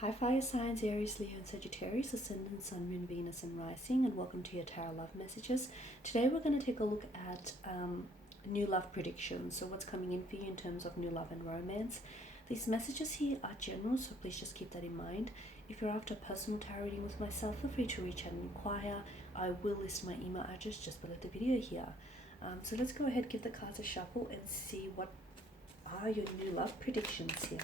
Hi, fire signs, Aries, Leo, and Sagittarius, Ascendant, Sun, Moon, Venus, and Rising, and welcome to your Tarot Love Messages. Today, we're going to take a look at new love predictions. So, what's coming in for you in terms of new love and romance? These messages here are general, so please just keep that in mind. If you're after a personal tarot reading with myself, feel free to reach out and inquire. I will list my email address just below the video here. So, let's go ahead, give the cards a shuffle, and see what are your new love predictions here.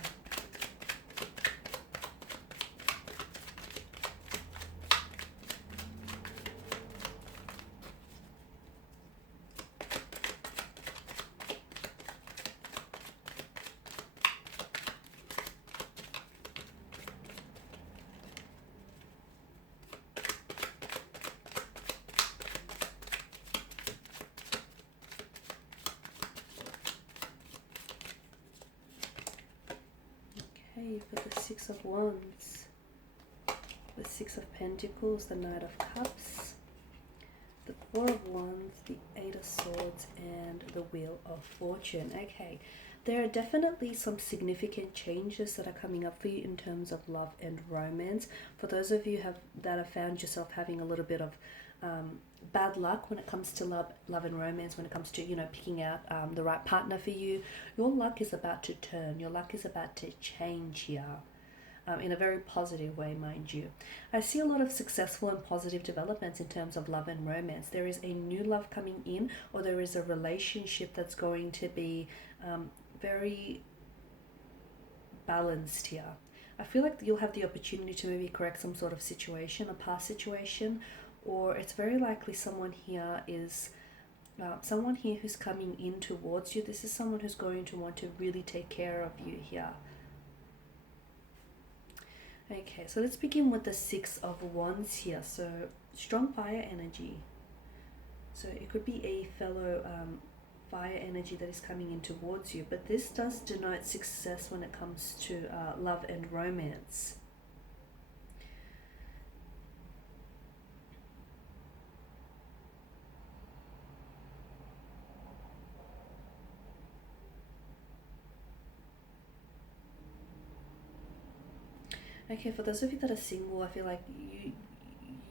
Okay, you've got the Six of Wands, the Six of Pentacles, the Knight of Cups, the Four of Wands, the Eight of Swords, and the Wheel of Fortune. Okay, there are definitely some significant changes that are coming up for you in terms of love and romance. For those of you that have found yourself having a little bit of bad luck when it comes to love and romance, when it comes to picking out the right partner for you, your luck is about to turn. Your luck is about to change here. In a very positive way, mind you. I see a lot of successful and positive developments in terms of love and romance. There is a new love coming in, or there is a relationship that's going to be very balanced here. I feel like you'll have the opportunity to maybe correct some sort of situation, a past situation, or it's very likely someone here who's coming in towards you. This is someone who's going to want to really take care of you here. Okay, so let's begin with the Six of Wands here. So strong fire energy. So it could be a fellow fire energy that is coming in towards you, but this does denote success when it comes to love and romance. Okay, for those of you that are single, I feel like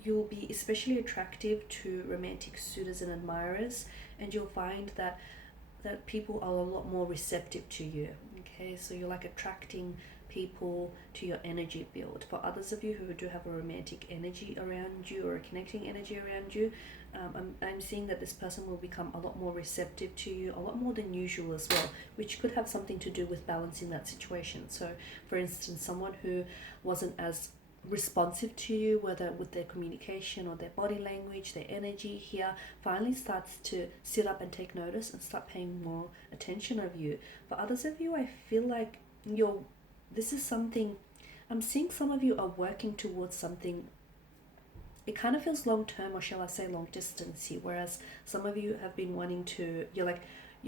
you'll be especially attractive to romantic suitors and admirers, and you'll find that people are a lot more receptive to you. Okay, so you're like attracting people to your energy field. For others of you who do have a romantic energy around you or a connecting energy around you, I'm seeing that this person will become a lot more receptive to you, a lot more than usual as well, which could have something to do with balancing that situation. So for instance, someone who wasn't as responsive to you, whether with their communication or their body language, their energy here, finally starts to sit up and take notice and start paying more attention of you. For others of you, I feel like this is something, I'm seeing some of you are working towards something. It kind of feels long term, or shall I say long distance here, whereas some of you have been wanting to, you're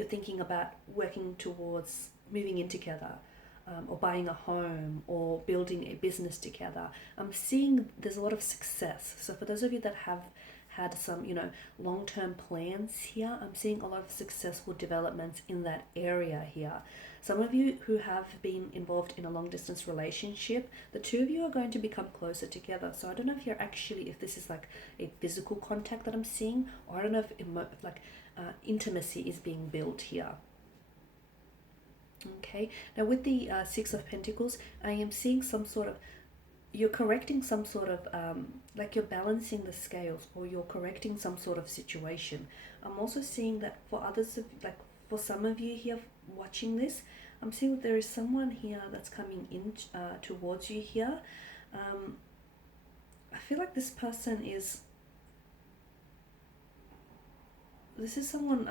thinking about working towards moving in together, or buying a home, or building a business together. I'm seeing there's a lot of success. So for those of you that have had some, long-term plans here, I'm seeing a lot of successful developments in that area here. Some of you who have been involved in a long-distance relationship, the two of you are going to become closer together. So I don't know if this is like a physical contact that I'm seeing, or I don't know if intimacy is being built here. Okay, now with the Six of Pentacles, I am seeing some sort of, you're correcting some sort of, like you're balancing the scales, or you're correcting some sort of situation. I'm also seeing that for others, for some of you here watching this, I'm seeing that there is someone here that's coming in towards you here. I feel like this person is, this is someone,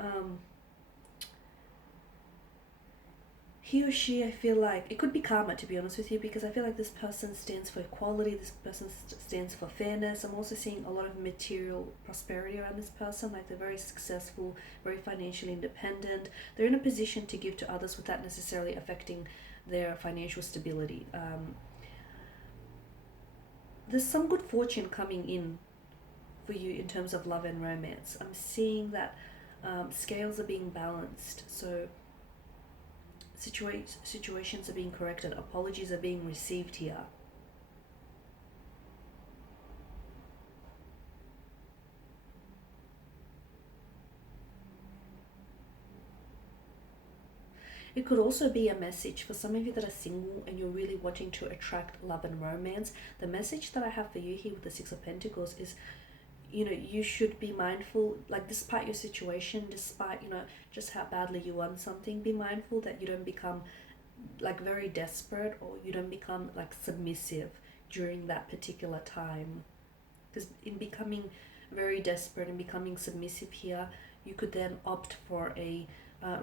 he or she, I feel like, it could be karma, to be honest with you, because I feel like this person stands for equality, this person stands for fairness. I'm also seeing a lot of material prosperity around this person, like they're very successful, very financially independent. They're in a position to give to others without necessarily affecting their financial stability. There's some good fortune coming in for you in terms of love and romance. I'm seeing that scales are being balanced. So situations are being corrected, apologies are being received here. It could also be a message for some of you that are single and you're really wanting to attract love and romance. The message that I have for you here with the Six of Pentacles is, you should be mindful, like despite your situation, despite, just how badly you want something, be mindful that you don't become like very desperate, or you don't become like submissive during that particular time. Because in becoming very desperate and becoming submissive here, you could then opt for a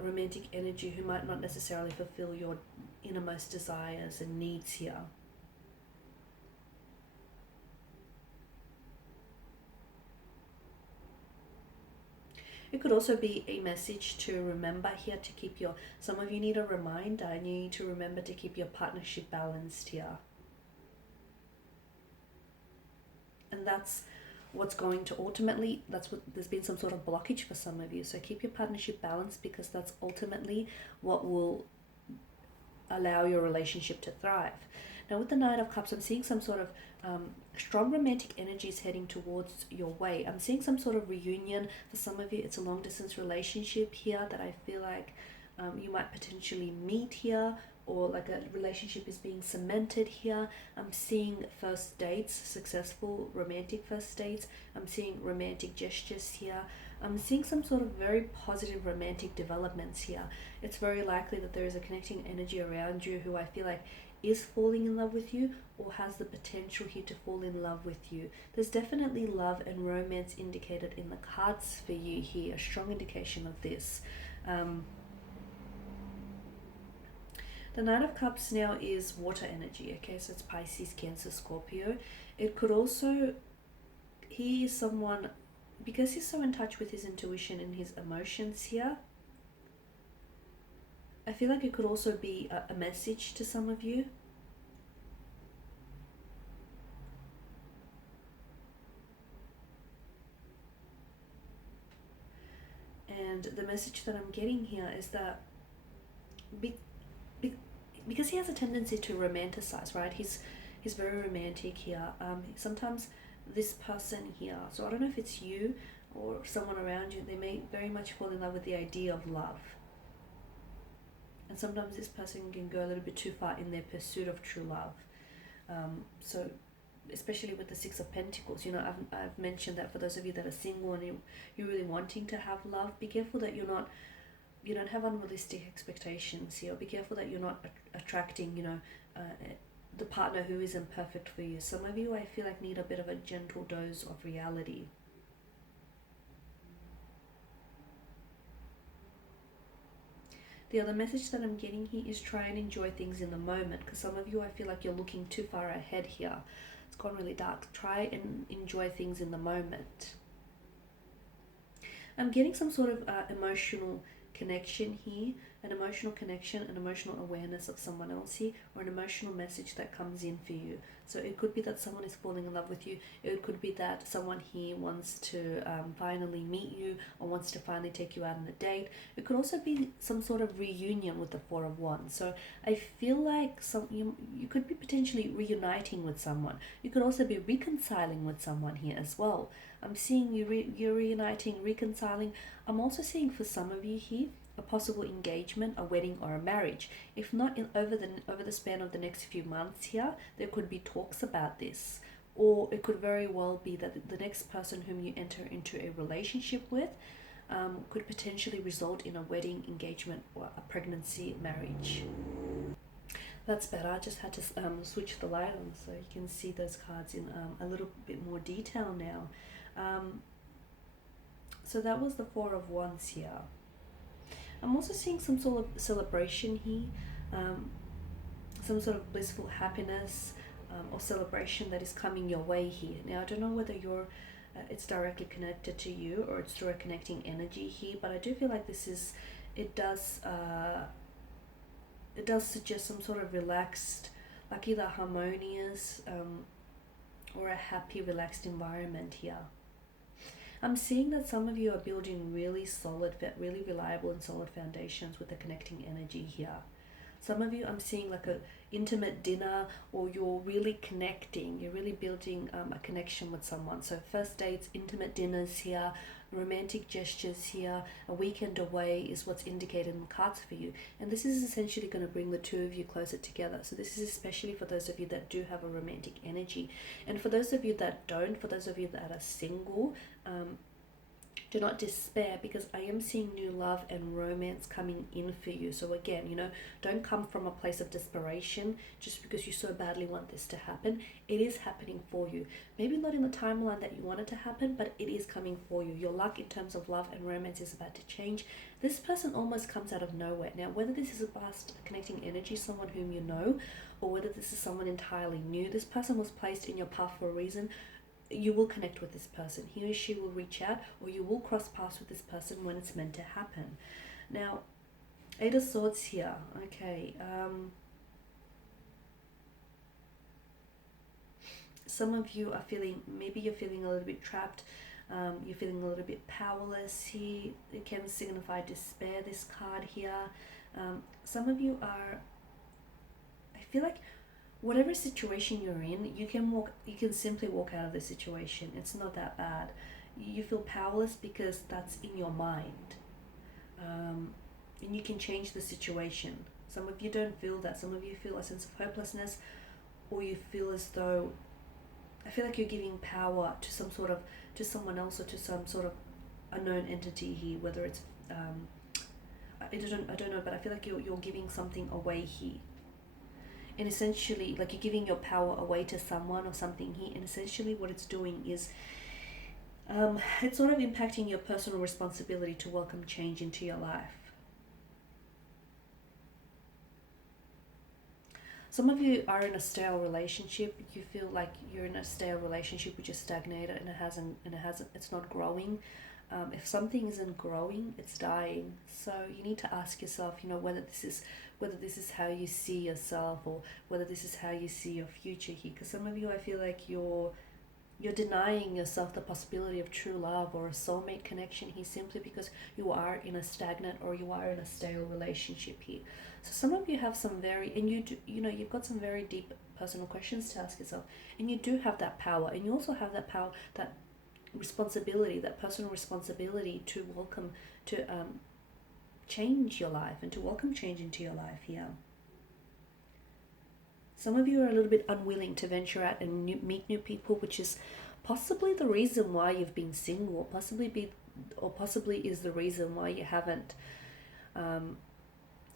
romantic energy who might not necessarily fulfill your innermost desires and needs here. It could also be a message to remember here to keep some of you need a reminder, and you need to remember to keep your partnership balanced here. And that's what's going to ultimately, there's been some sort of blockage for some of you. So keep your partnership balanced, because that's ultimately what will allow your relationship to thrive. Now with the Knight of Cups, I'm seeing some sort of strong romantic energies heading towards your way. I'm seeing some sort of reunion. For some of you, it's a long distance relationship here that I feel like you might potentially meet here, or like a relationship is being cemented here. I'm seeing first dates, successful romantic first dates. I'm seeing romantic gestures here. I'm seeing some sort of very positive romantic developments here. It's very likely that there is a connecting energy around you who I feel like is falling in love with you, or has the potential here to fall in love with you. There's definitely love and romance indicated in the cards for you here, a strong indication of this. The Knight of Cups now is water energy, okay? So it's Pisces, Cancer, Scorpio. It could also, he is someone, because he's so in touch with his intuition and his emotions here, I feel like it could also be a message to some of you. And the message that I'm getting here is that because he has a tendency to romanticize, right? He's very romantic here. Sometimes this person here, so I don't know if it's you or someone around you, they may very much fall in love with the idea of love. And sometimes this person can go a little bit too far in their pursuit of true love. So especially with the Six of Pentacles, I've mentioned that for those of you that are single and you're really wanting to have love, be careful that you don't have unrealistic expectations here. Be careful that you're not attracting, the partner who isn't perfect for you. Some of you, I feel like, need a bit of a gentle dose of reality. The other message that I'm getting here is try and enjoy things in the moment, because some of you, I feel like you're looking too far ahead here. It's gone really dark. Try and enjoy things in the moment. I'm getting some sort of emotional connection here, an emotional connection, an emotional awareness of someone else here, or an emotional message that comes in for you. So it could be that someone is falling in love with you. It could be that someone here wants to finally meet you, or wants to finally take you out on a date. It could also be some sort of reunion with the Four of Wands. So I feel like you could be potentially reuniting with someone. You could also be reconciling with someone here as well. I'm seeing you're reuniting, reconciling. I'm also seeing for some of you here a possible engagement, a wedding, or a marriage. If not over the span of the next few months here, there could be talks about this. Or it could very well be that the next person whom you enter into a relationship with could potentially result in a wedding, engagement, or a pregnancy, marriage. That's better. I just had to switch the light on so you can see those cards in a little bit more detail now. So that was the Four of Wands here. I'm also seeing some sort of celebration here, some sort of blissful happiness or celebration that is coming your way here. Now, I don't know whether it's directly connected to you or it's through a connecting energy here, but I do feel like it does suggest some sort of relaxed, like either harmonious or a happy, relaxed environment here. I'm seeing that some of you are building really solid, really reliable and solid foundations with the connecting energy here. Some of you, I'm seeing like a intimate dinner, or you're really connecting, you're really building a connection with someone. So first dates, intimate dinners here, romantic gestures here, a weekend away is what's indicated in the cards for you. And this is essentially going to bring the two of you closer together. So this is especially for those of you that do have a romantic energy. And for those of you that don't, for those of you that are single, do not despair, because I am seeing new love and romance coming in for you. So again, don't come from a place of desperation just because you so badly want this to happen. It is happening for you. Maybe not in the timeline that you want it to happen, but it is coming for you. Your luck in terms of love and romance is about to change. This person almost comes out of nowhere. Now, whether this is a past connecting energy, someone whom you know, or whether this is someone entirely new, this person was placed in your path for a reason. You will connect with this person. He or she will reach out, or you will cross paths with this person when it's meant to happen. Now, Eight of Swords here. Okay. Some of you are feeling, maybe you're feeling a little bit trapped. You're feeling a little bit powerless here. It can signify despair, this card here. Some of you are, I feel like, whatever situation you're in, you can simply walk out of the situation. It's not that bad. You feel powerless because that's in your mind. And you can change the situation. Some of you don't feel that. Some of you feel a sense of hopelessness, or you feel as though, I feel like you're giving power to to someone else, or to some sort of unknown entity here, whether it's, I don't know, but I feel like you're giving something away here. And essentially, like, you're giving your power away to someone or something here, and essentially what it's doing is it's sort of impacting your personal responsibility to welcome change into your life. Some of you are in a stale relationship. You feel like you're in a stale relationship which is stagnated, and it's not growing. If something isn't growing, it's dying. So you need to ask yourself, whether this is how you see yourself, or whether this is how you see your future here. Because some of you, I feel like you're denying yourself the possibility of true love or a soulmate connection here, simply because you are in a stagnant, or you are in a stale relationship here. So some of you have some you've got some very deep personal questions to ask yourself, and you do have that power, and you also have that power, that responsibility, that personal responsibility to change your life and to welcome change into your life here. Some of you are a little bit unwilling to venture out and meet new people, which is possibly the reason why you've been single, possibly is the reason why you haven't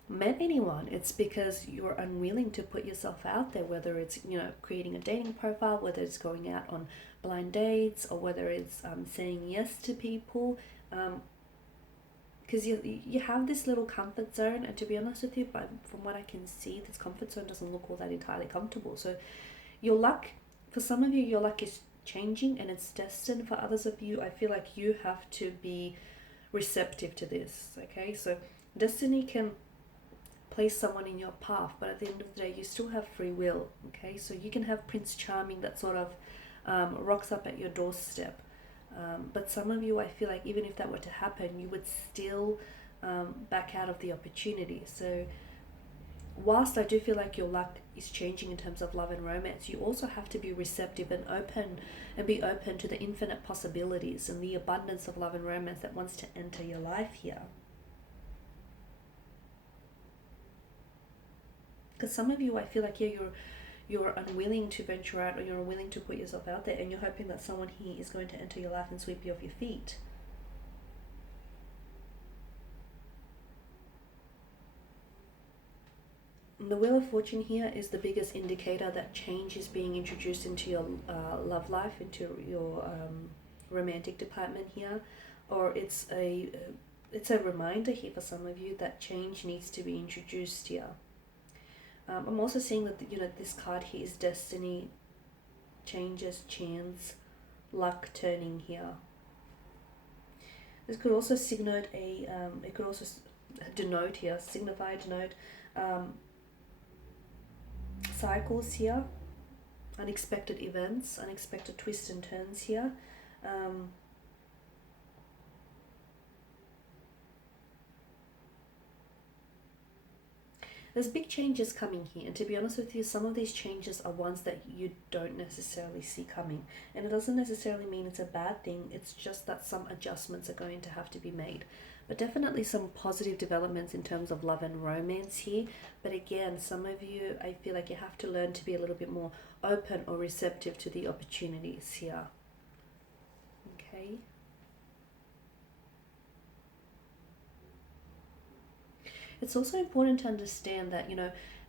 met anyone. It's because you're unwilling to put yourself out there, whether it's creating a dating profile, whether it's going out on blind dates, or whether it's saying yes to people, because you have this little comfort zone, and to be honest with you, from what I can see, this comfort zone doesn't look all that entirely comfortable. So your luck, for some of you, your luck is changing and it's destined. For others of you, I feel like you have to be receptive to this. Okay, so destiny can place someone in your path, but at the end of the day, you still have free will. Okay, so you can have Prince Charming that sort of rocks up at your doorstep, but some of you, I feel like, even if that were to happen, you would still back out of the opportunity. So whilst I do feel like your luck is changing in terms of love and romance, you also have to be receptive and be open to the infinite possibilities and the abundance of love and romance that wants to enter your life here. Because some of you, I feel like, you're unwilling to venture out, or you're unwilling to put yourself out there, and you're hoping that someone here is going to enter your life and sweep you off your feet. And the Wheel of Fortune here is the biggest indicator that change is being introduced into your love life, into your romantic department here, or it's a reminder here for some of you that change needs to be introduced here. I'm also seeing that this card here is destiny, changes, chance, luck turning here. This could also signify, denote cycles here, unexpected events, unexpected twists and turns here. there's big changes coming here, and to be honest with you, some of these changes are ones that you don't necessarily see coming, and it doesn't necessarily mean it's a bad thing. It's just that some adjustments are going to have to be made, but definitely some positive developments in terms of love and romance here. But again, some of you, I feel like you have to learn to be a little bit more open or receptive to the opportunities here. Okay. It's also important to understand that,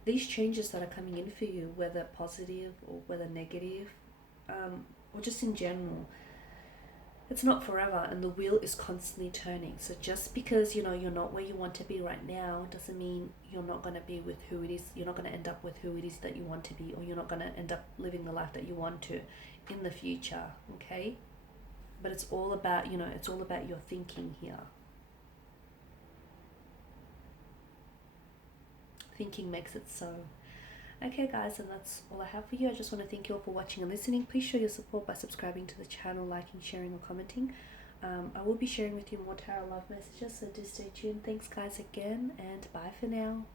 these changes that are coming in for you, whether positive or whether negative, or just in general, it's not forever, and the wheel is constantly turning. So just because, you're not where you want to be right now doesn't mean you're not going to be with who it is, you're not going to end up with who it is that you want to be, or you're not going to end up living the life that you want to in the future, okay? But it's all about, it's all about your thinking here. Thinking makes it so. Okay guys, and that's all I have for you. I just want to thank you all for watching and listening. Please show your support by subscribing to the channel, liking, sharing or commenting. I will be sharing with you more tarot love messages, so do stay tuned. Thanks guys again, and bye for now.